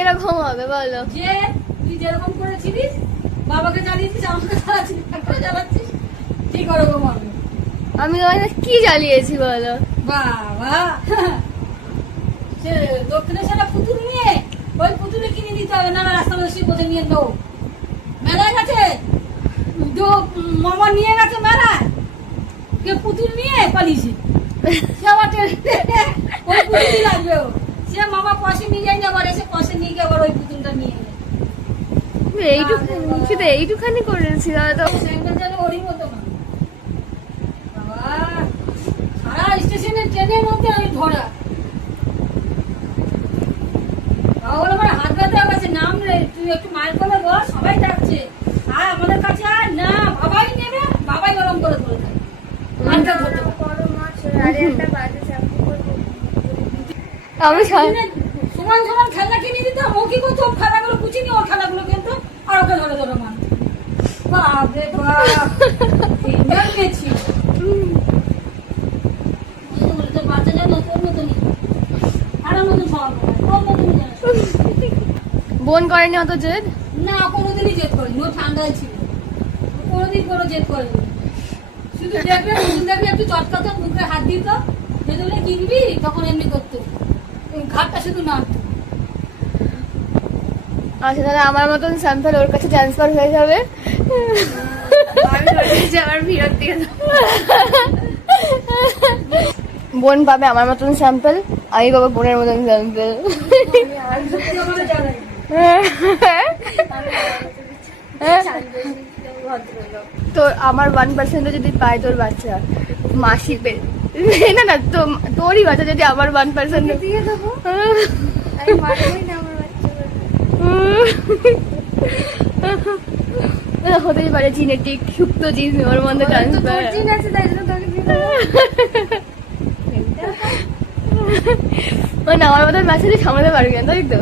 কিরকম হবে বলো? যে তুই যেরকম করেছিলিস, বাবাকে জ্বালিয়েছিস, আমাকে জ্বালাচ্ছিস, ঠিক ওরকম হবে। আমি তোমাকে কি জ্বালিয়েছি বলো? বাবা, সে দক্ষিণেশ্বরে পুতুল নিয়ে, ওই পুতুলে কিনে দিতে হবে না, রাস্তা বসে বসে নিয়ে নো মেলায় গেছে, মামা নিয়ে গেছে মেলায়, কে পুতুল নিয়ে পালিয়েছে, সে আবার ওই পুতুলই লাগবে, সে মামা পয়সা নিয়ে যায় না, আবার এসে পয়সা নিয়ে গিয়ে আবার ওই পুতুলটা নিয়ে যায়। শুধু এইটুখানি করেছি তো। সেখানটা যেন ওরই মতো না বাবা, সারা স্টেশনে ট্রেনের মধ্যে আমি ধরা। বাবা বলে আমার হাত ব্যথা হয়ে গেছে, নাম রে, তুই একটু মায়ের কোলে বস, সবাই যাচ্ছে, আর আমাদের কাছে আর না, বাবাই নেবে, বাবাই গরম করে ধরে থাকে, হাতটা ধরতে পারে। আমি সমান সমান খেলনা কিনে দিতাম, ও কি করতো, ওর খেলাগুলো কুচিনি, ওর খেলাগুলো কিনতো, আর ওকে ধরে ধরে মারতো। বাপরে বাপ, তিনবার পেয়েছি। তোর বাচ্চা জানো তোর মতনই, আর আমার মতন স্বভাব নয়, তোর মতনই জানো। বোন করেনি অত জেদ? না, কোনোদিনই জেদ করিনি, ও ঠান্ডায় ছিল, কোনোদিন কোনো জেদ করেনি। শুধু দেখবে, দেখবে একটু চটকাতো, মুখে হাত দিত, যেগুলো কিনবি তখন এমনি করতো, ঘাটটা শুধু নাড়তো। আচ্ছা, তাহলে আমার মতন স্যাম্পল ওর কাছে ট্রান্সফার হয়ে যাবে, আমার ফিরত দিয়ে দাও। বোন পাবে আমার মতন স্যাম্পল, আমি পাবো বোনের মতন স্যাম্পল। তো আমার 1% যদি পায় তোর বাচ্চা, মাসি পে না না, তো তোরই বাচ্চা যদি আমার 1% দিয়ে দেবো, হতেই পারে জিনেটিক সুপ্ত জিন ওর মধ্যে ট্রান্সফার। না, আমার মতন বাচ্চা সামলাতে পারবি না, তাই তো?